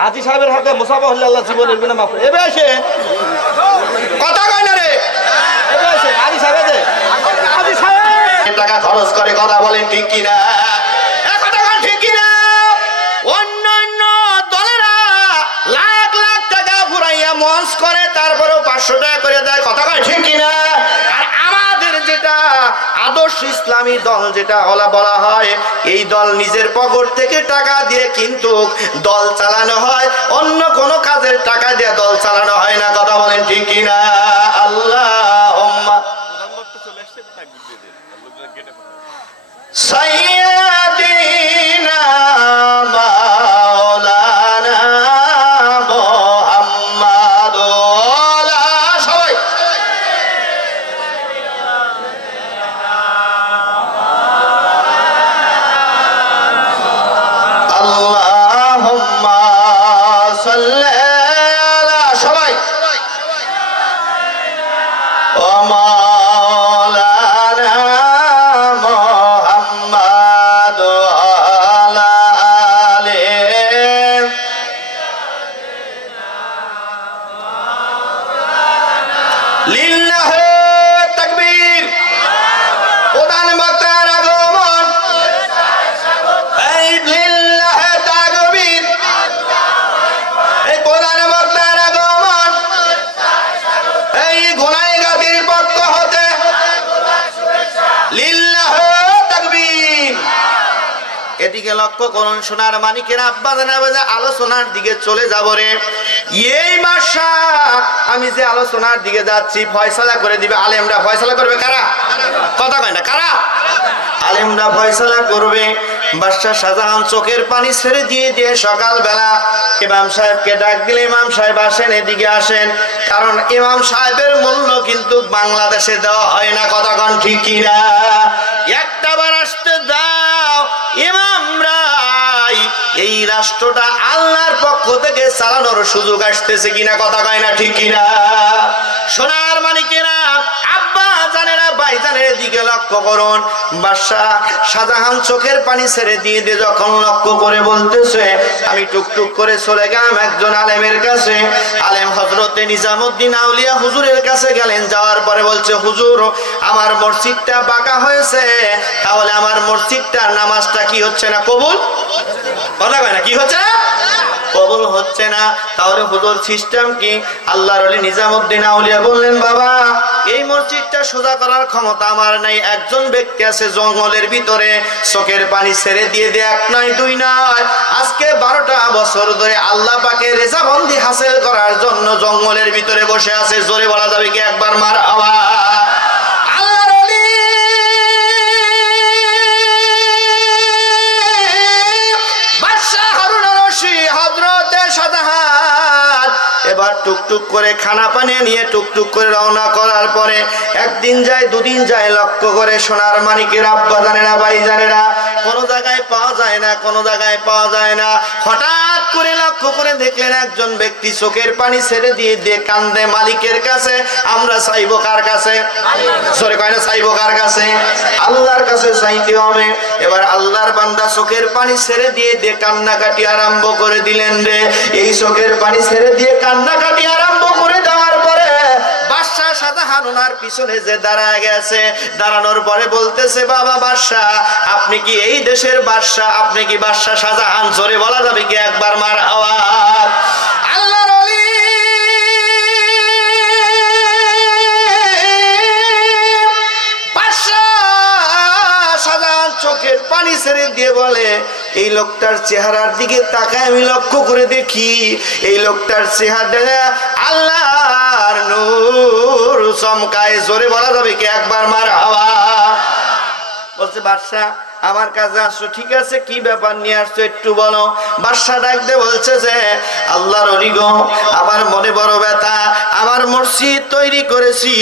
হাজি সাহেবের হাতে মুসাফা হলে আল্লাহ জীবনের গুনাহ মাফ করে। এবে আসে কথা কয় না রে, এবে আসে হাজি সাহেব, হাজি সাহেব টাকা খরচ করে কথা বলেন ঠিক কিনা? কথা কন ঠিক কিনা? অন্যান্য দলেরা লাখ লাখ টাকা ফুরাইয়া মঞ্চ করে, তারপরেও 500 টাকা করে দেয়। কথা কয় ঠিক কিনা? আর আমাদের যেটা আদর্শ ইসলামী দল যেটা বলা হয়, এই দল নিজের পকেট থেকে টাকা দিয়ে কিন্তু দল চালানো হয়, অন্য কোন কাজের টাকা দিয়ে দল চালানো হয় না। কথা বলেন ঠিক কিনা? আল্লাহুম্মা সাইয়্যিদিনা মাওলানা মুহাম্মাদ ওয়ালা সবাই আল্লাহুম্মা সাল্লি আলা সবাই ও মাওলানা মুহাম্মাদ ওয়ালা আলিহি লিল্লাহি তাকবীর। প্রধান বক্তার আগমন, এই লিল্লাহি তাকবীর, এই প্রধান বক্তার আগমন, এই গুনাহগারদের পক্ষ হতে লিল্লাহি তাকবীর। এদিকে লক্ষ্য করুন সোনার মানিকের আব্বা জানাবে আলোচনার দিকে চলে যাব রে। এই মাসা আমি যে আলোচনার দিকে যাচ্ছি ফয়সালা করে দিবে আলেমরা। ফয়সালা করবে কারা? কথা কয় না কারা? আলেমরা ফয়সালা করবে। বাদশা শাহজাহান চোখের পানি ছেড়ে দিয়ে সকালবেলা ইমাম সাহেবকে ডাক দিলে, ইমাম সাহেব আসেন, এদিকে আসেন। কারণ ইমাম সাহেবের মূল্য কিন্তু বাংলাদেশে দেওয়া হয় না। কথা কন ঠিক কিনা? একটা বার আসতে দাও ইমামরাই, এই রাষ্ট্রটা আল্লাহর পক্ষ থেকে চালানোর সুযোগ আসতেছে কিনা? কথা কয় না ঠিক কিনা? সোনার মানিকেরা আব্বা জানেরা ভাই জানের দিকে লক্ষ্য করুন। বাদশা শাহজাহান চোখের পানি ছেড়ে দিয়ে যখন লক্ষ্য করে বলতেছে, আমি টুকটুক করে চলে গেলাম একজন আলেমের কাছে। আলেম হযরতে নিজামউদ্দিন আউলিয়া হুজুরের কাছে গেলেন। যাওয়ার পরে বলছে, হুজুর আমার মসজিদটা বাঁকা হয়েছে, তাহলে আমার মসজিদটার নামাজটা কি হচ্ছে না কবুল? কথা কয় না কি হচ্ছে না? কবুল হচ্ছে না। তাহলে হুজুর সিস্টেম কি? আল্লাহর ওলি নিজামউদ্দিন আউলিয়া বললেন, বাবা এই মসজিদটা সোজা করার ক্ষমতা আমার নাই। একজন ব্যক্তি আছে জঙ্গলের ভিতরে, চোখের পানি ছেড়ে দিয়ে এক নয় দুই নয়, আজকে 12টা বছর ধরে আল্লাহ পাকের রেজাবন্দি হাসিল করার জন্য জঙ্গলের ভিতরে বসে আছে। জোরে বলা যাবে কি একবার মারহাবা? আল্লাহর ওলি বাদশা হারুন আর রশিদ হযরতে শাহজাহান এবার টুকটুক করে খানা পানি নিয়ে টুকটুক করে রওনা করার পরে একদিন যায় দুদিন যায়, লক্ষ্য করে সোনার মানিকের আব্বা জানেরা ভাই জানেরা কোনো জায়গায় পাওয়া যায় না, কোনো জায়গায় পাওয়া যায় না। হঠাৎ করে লক্ষ্য করে দেখলেন একজন ব্যক্তি চোখের পানি ছেড়ে দিয়ে কান্দে মালিকের কাছে। আমরা চাইবো কার কাছে? সরে কয় না চাইবো কার কাছে? আল্লাহর কাছে চাইতে হবে। এবার আল্লাহর বান্দা চোখের পানি ছেড়ে দিয়ে কান্নাকাটি আরম্ভ করে দিলেন রে। এই চোখের পানি ছেড়ে দিয়ে কান্নাকাটি আরম্ভ করে দেওয়ার পরে বাদশা শাহজাহান ওনার পিছনে যে দাঁড়ায় গেছে, দাঁড়ানোর পরে বলতেছে, বাবা বাদশা আপনি কি এই দেশের বাদশা? আপনি কি বাদশা শাহজাহান? জোরে বলা যাবে কি একবার মারহাবা? আল্লাহর ওলি বাদশা শাহজাহান চোখের পানি ছেড়ে দিয়ে বলে, এই লোকটার চেহারার দিকে তাকায় আমি লক্ষ্য করে দেখি, এই লোকটার চেহারা আল্লাহর নূর চমকায়। জোরে বলা যাবে কি একবার মারহাবা? বলছে, বাদশা আমার কাছে আসছো, ঠিক আছে কি ব্যাপার নিয়ে আসছো একটু বলো। বাদশা ডাকতে বলছে যে, আল্লাহর ওলি গো আমার মনে বড় ব্যথা। আমার মসজিদ তৈরি করেছি,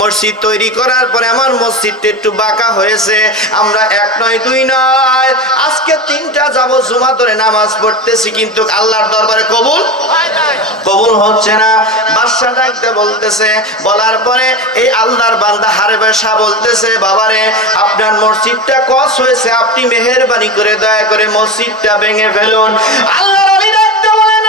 মসজিদ তৈরি করার পরে আমার মসজিদটা একটু বাঁকা হয়েছে। আমরা এক নয় দুই নয় আজকে 3টা যাব জুমা ধরে নামাজ পড়তেছি, কিন্তু আল্লাহর দরবারে কবুল হচ্ছে না। বাদশা ডাকতে বলতেছে, বলার পরে এই আল্লাহর বান্দা হারবে শাহ বলতেছে, বাবারে আপনার মসজিদটা কস হয়েছে, আপনি মেহেরবানি করে দয়া করে মসজিদটা ভেঙে ফেলুন। আল্লাহর ওলি ডাকতে বলেন,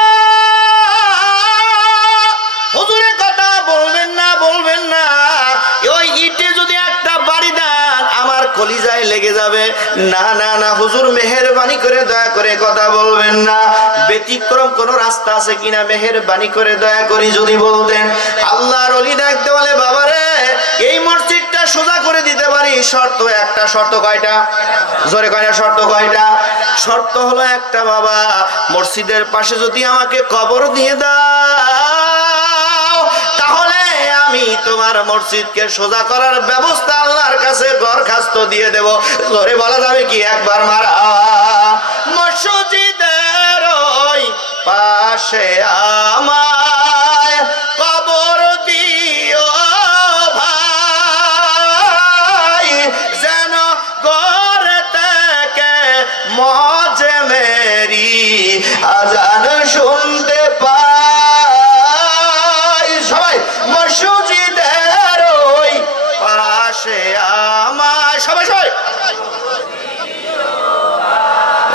না না না হুজুর মেহেরবানি করে দয়া করে কথা বলবেন না, ব্যতিক্রম কোন রাস্তা আছে কিনা মেহেরবানি করে দয়া করে যদি বলতেন। আল্লাহর ওলি ডাকতে বলে বাবারে এই মসজিদটা সোজা করে দিতে পারি, শর্ত একটা। শর্ত কয়টা? জোরে কয়টা? শর্ত কয়টা? শর্ত হলো একটা বাবা, মসজিদের পাশে যদি আমাকে কবর দিয়ে দাও তাহলে আমি তোমার মসজিদকে সোজা করার ব্যবস্থা আল্লাহর কাছে দরখাস্ত দিয়ে দেব। জোরে বলা যাবে কি একবার মারা? মসজিদের ওই পাশে আমায় কবর দিও ভাই, যেন ঘরে থেকে মজে মেরি আজান শুনতে পাই। সবাই মসজিদের ওই পাশে আমায়, সবাই সবাই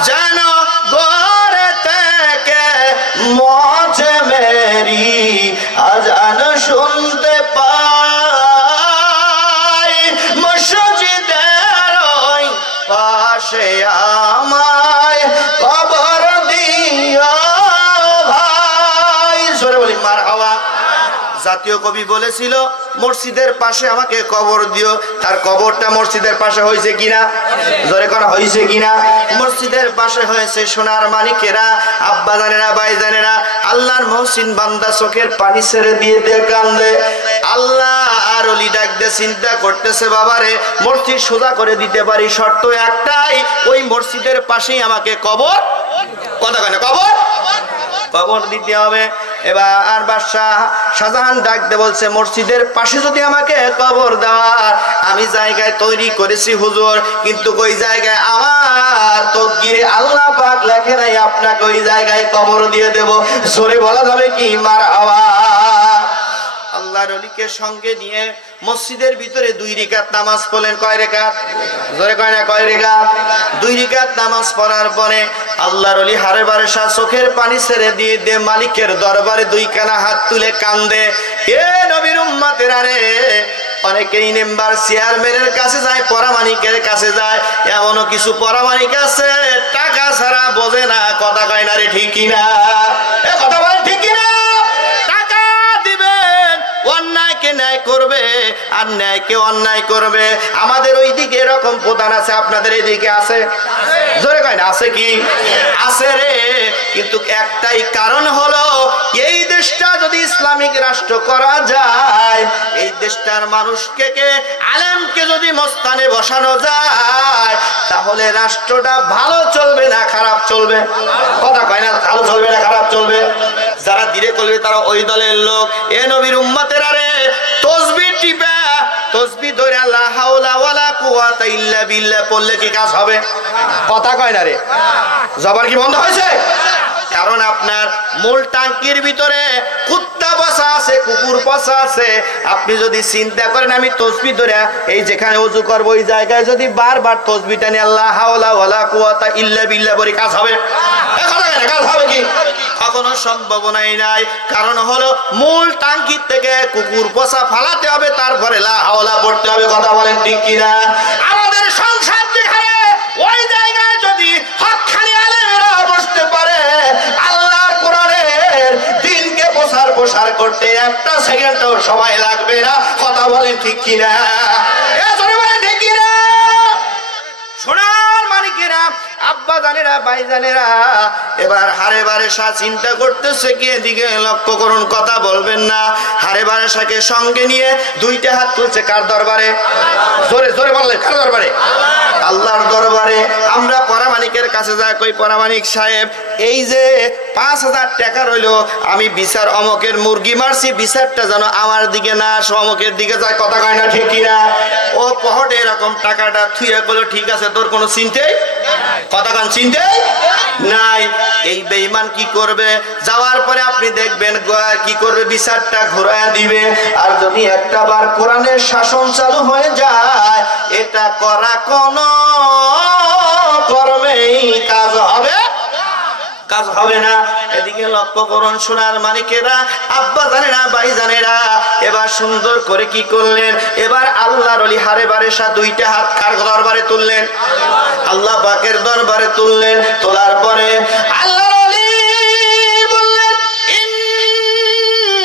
যেন ঘরে থেকে মজে মেরি আজান শুনতে পাই। মসজিদের ওই পাশে আমায় কবর দিও ভাই। সরে বলি মারহাবা। জাতীয় কবি বলেছিল মসজিদের পাশে আমাকে কবর দিও, তার কবরটা মসজিদের পাশে হয়েছে কিনা? জোরে করা হয়েছে কিনা? মসজিদের পাশে হয়েছে। সোনার মানিকেরা, আব্বা জানেরা, ভাই জানেরা, আল্লাহর মহসিন বান্দা চোখের পানি ছেড়ে দিয়ে কান্দে। আল্লাহ আর ওলি ডাক দিয়ে চিন্তা করতেছে বাবারে মসজিদ সোজা করে দিতে পারি, শর্ত একটাই, ওই মসজিদের পাশেই আমাকে কবর, কথা কয় না, কবর দিতে হবে। এবার বাদশাহ শাহজাহান ডাকতে বলছে মসজিদের পাশে যদি আমাকে কবর দেওয়ার আমি জায়গায় তৈরি করেছি হুজুর, কিন্তু ওই জায়গায় আমার তকদিরে আল্লাহ পাক লেখে নাই আপনাকে ওই জায়গায় কবর দিয়ে দেব। জোরে বলা যাবে কি মারহাবা? আল্লাহর ওলিকে সঙ্গে নিয়ে মসজিদের ভিতরে 2 রাকাত নামাজ পড়লেন। কয় রাকাত? জোরে কয় না, কয় রাকাত? 2 রাকাত নামাজ পড়ার পরে আল্লাহর ওলি হারে বারে চোখের পানি ছেড়ে দিয়ে মালিকের দরবারে 2 কানা হাত তুলে কান্দে। এ নবীর উম্মতেরা রে, অনেকেই মেম্বার চেয়ারম্যানের কাছে যায়, পরামানিকের কাছে যায়, এমনও কিছু পরামানিক আছে টাকা ছাড়া বোঝে না, কথা কয় না রে, ঠিক কিনা? এ কথা বলে ঠিক কিনা? টাকা দিবেন, অন্যায়কে ন্যায় করবে আর ন্যায়কে অন্যায় করবে। আমাদের ওই দিকে এরকম প্রধান আছে, আপনাদের এইদিকে আছে? জোরে কয় না, আছে কি? আছে রে। কিন্তু একটাই কারণ হলো এই দেশটা যদি ইসলামিক রাষ্ট্র করা যায়, এই দেশটার মানুষকে আলেমকে যদি মস্তানে বসানো যায় তাহলে রাষ্ট্রটা ভালো চলবে না খারাপ চলবে? কথা কয় না, ভালো চলবে না খারাপ চলবে? যারা ধীরে করবে তারা ওই দলের লোক। এ নবীর উম্মতেরা রে, তসবিহ টিপা তসবিহ ধরে লা হাওলা ওয়ালা কুওয়াতা ইল্লা বিল্লাহ পড়লে কি কাজ হবে? কথা কয় না রে, জবান কি বন্ধ হয়েছে? কারণ আপনার মূল টাঙ্কির ভিতরে কুত্তা বসা আছে, কুকুর বসা আছে। আপনি যদি চিন্তা করেন আমি তসবিহ ধরে এই যেখানে ওযু করব ওই জায়গায় যদি বারবার তসবিহটা নিয়ে আল্লাহ হাওলা ওয়ালা কুওয়াতা ইল্লা বিল্লাহ বলি, কাজ হবে? কাজ হবে কি? কখনো সম্ভাবনাই নাই। কারণ হলো মূল টাঙ্কি থেকে কুকুর পচা ফালাতে হবে, তারপরে লা হাওলা পড়তে হবে। কথা বলেন ঠিক কিনা? আমাদের সংসার যেখানে ওই জায়গায় যদি হকখানি আলেমেরা বসতে পারে, আল্লাহর কোরআনের দ্বীনকে প্রসার করতে একটা সেকেন্ডও সময় লাগবে না। কথা বলেন ঠিক কিনা? ঠিক কিনা? সোনার মানিকেরা, আব্বা জানেরা, ভাই জানেরা, এবার হারে বারে চিন্তা করতেছে কি এদিকে লক্ষ্য করুন, কথা বলবেন না। হারে বারে শাকে সঙ্গে নিয়ে 2টা হাত তুলছে। কার দরবারে? জোরে জোরে বললেন, কার দরবারে? আল্লাহর দরবারে। আমরা পরামানিকের কাছে যাই, কই পরামানিক সাহেব এই যে 5000 টাকা রইলো, আমি বিচার অমকের মুরগি মারছি, বিচারটা যেন আমার দিকে না আসে, অমকের দিকে যায়। কথা কয় না ঠিক কিনা? ও পহটে এরকম টাকাটা থুয়ে বললো ঠিক আছে, তোর কোনো চিন্তাই, কথা কান চিন্তাই নাই। এই বেঈমান কি করবে? যাওয়ার পরে আপনি দেখবেন কি করবে, বিচারটা ঘোরায় দিবে। আর যদি একটা বার কোরআনের শাসন চালু হয়ে যায়, এটা করা কোন কর্মেই কাজ হবে, কাজ হবে না। এদিকে লক্ষ্য করুন সোনার মানিকেরা, আব্বা জানেরা, ভাই জানেরা, এবার সুন্দর করে কি করলেন, এবার আল্লাহর ওলি হারে বারে দুইটা হাত কার দরবারে তুললেন? আল্লাহ পাকের দরবারে তুললেন। তোলার পরে আল্লাহর ওলি বললেন, ইন্না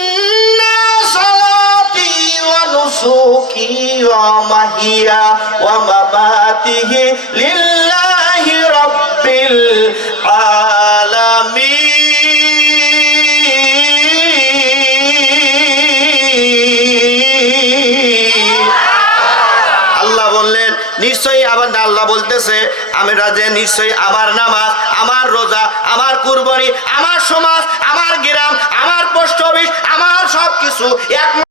সালাতি ওয়া নুসুকি ওয়া মাহিয়া ওয়া মামাতিহি লিল্লাহি রাব্বিল আলামিন। আল্লাহ বললেন নিশ্চয়ই, আবার আল্লাহ বলতেছে আমি রাজে, নিশ্চয়ই আমার নামাজ, আমার রোজা, আমার কুরবানি, আমার সমাজ, আমার গ্রাম, আমার পোস্ট অফিস, আমার সবকিছু এক